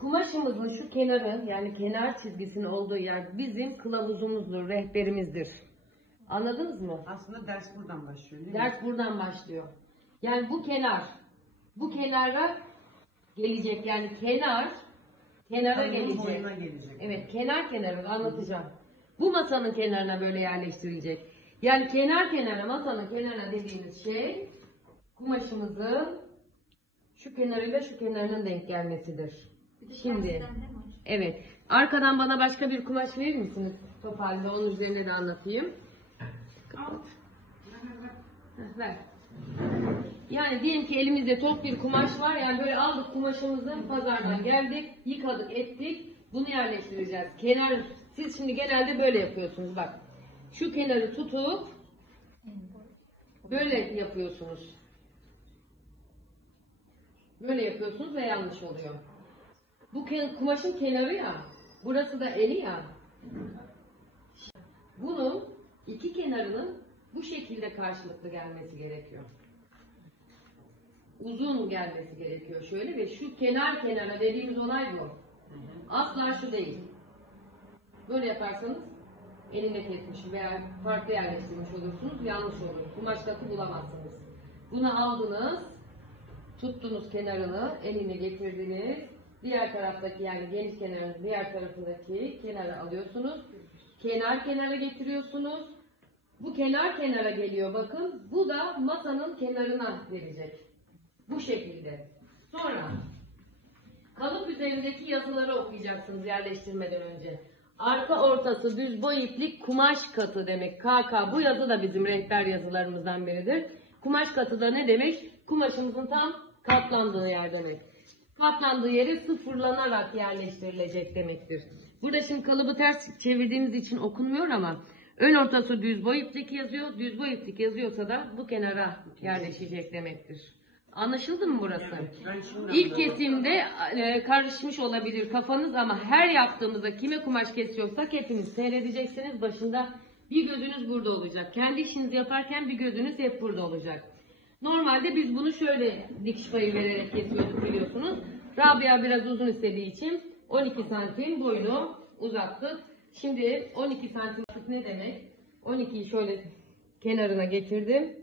Kumaşımızın şu kenarı, yani kenar çizgisinin olduğu yer bizim kılavuzumuzdur, rehberimizdir. Anladınız mı? Aslında ders buradan başlıyor değil mi? Ders buradan başlıyor. Yani bu kenara gelecek. Yani kenara Kalının gelecek. boyuna gelecek. Evet, kenarı anlatacağım. Bu masanın kenarına böyle yerleştirilecek. Yani kenara, masanın kenarına dediğimiz şey kumaşımızın şu kenarıyla şu kenarının denk gelmesidir. Şimdi, evet. Arkadan bana başka bir kumaş verir misiniz? Top halinde onun üzerine de anlatayım. Ver. Yani diyelim ki elimizde top bir kumaş var. Yani böyle aldık kumaşımızı, pazardan geldik, yıkadık, ettik. Bunu yerleştireceğiz. Siz şimdi genelde böyle yapıyorsunuz bak. Şu kenarı tutup böyle yapıyorsunuz. Böyle yapıyorsunuz ve yanlış oluyor. Bu kumaşın kenarı ya. Burası da eni ya. Bunun iki kenarının bu şekilde karşılıklı gelmesi gerekiyor. Uzun gelmesi gerekiyor şöyle ve şu kenara dediğimiz olay bu. Asla şu değil. Böyle yaparsanız elinde kesmiş veya farklı yerleştirmiş olursunuz. Yanlış olur. Kumaş katı bulamazsınız. Bunu aldınız. Tuttunuz kenarını. Eline getirdiniz. Diğer taraftaki yani geniş kenarın diğer tarafındaki kenarı alıyorsunuz. Kenara getiriyorsunuz. Bu kenara geliyor bakın. Bu da masanın kenarına verecek. Bu şekilde. Sonra kalıp üzerindeki yazıları okuyacaksınız yerleştirmeden önce. Arka ortası düz boy iplik kumaş katı demek. KK. Bu yazı da bizim rehber yazılarımızdan biridir. Kumaş katı da ne demek? Kumaşımızın tam katlandığı yer demek. Katlandığı yere sıfırlanarak yerleştirilecek demektir. Burada şimdi kalıbı ters çevirdiğimiz için okunmuyor ama ön ortası düz boy iplik yazıyor. Düz boy iplik yazıyorsa da bu kenara yerleşecek demektir. Anlaşıldı mı burası? Evet, İlk kesimde karışmış olabilir kafanız ama her yaptığımızda kime kumaş kesiyorsak hepiniz seyredeceksiniz. Başında bir gözünüz burada olacak. Kendi işinizi yaparken bir gözünüz hep burada olacak. Normalde biz bunu şöyle dikiş payı vererek kesiyorduk biliyorsunuz. Rabia biraz uzun istediği için 12 santim boyunu uzattık. Şimdi 12 santim ne demek? 12'yi şöyle kenarına getirdim.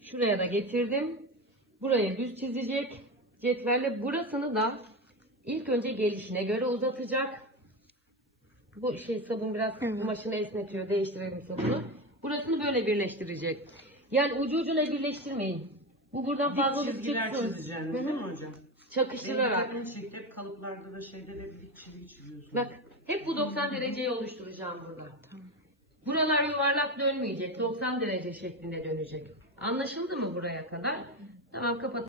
Şuraya da getirdim. Buraya düz çizecek. Cetvelle burasını da ilk önce gelişine göre uzatacak. Bu sabun biraz kumaşını esnetiyor. Değiştirelim sabunu. Burasını böyle birleştirecek. Yani ucuna birleştirmeyin. Bu buradan fazla çizgiler çizeceğiniz değil mi hocam? Çakıştırarak. Hep kalıplarda da şeyde de bir çizgi çiziyorsunuz. Bak hep bu 90 dereceyi oluşturacağım burada. Tamam. Buralar yuvarlak dönmeyecek. 90 derece şeklinde dönecek. Anlaşıldı mı buraya kadar? Tamam kapat.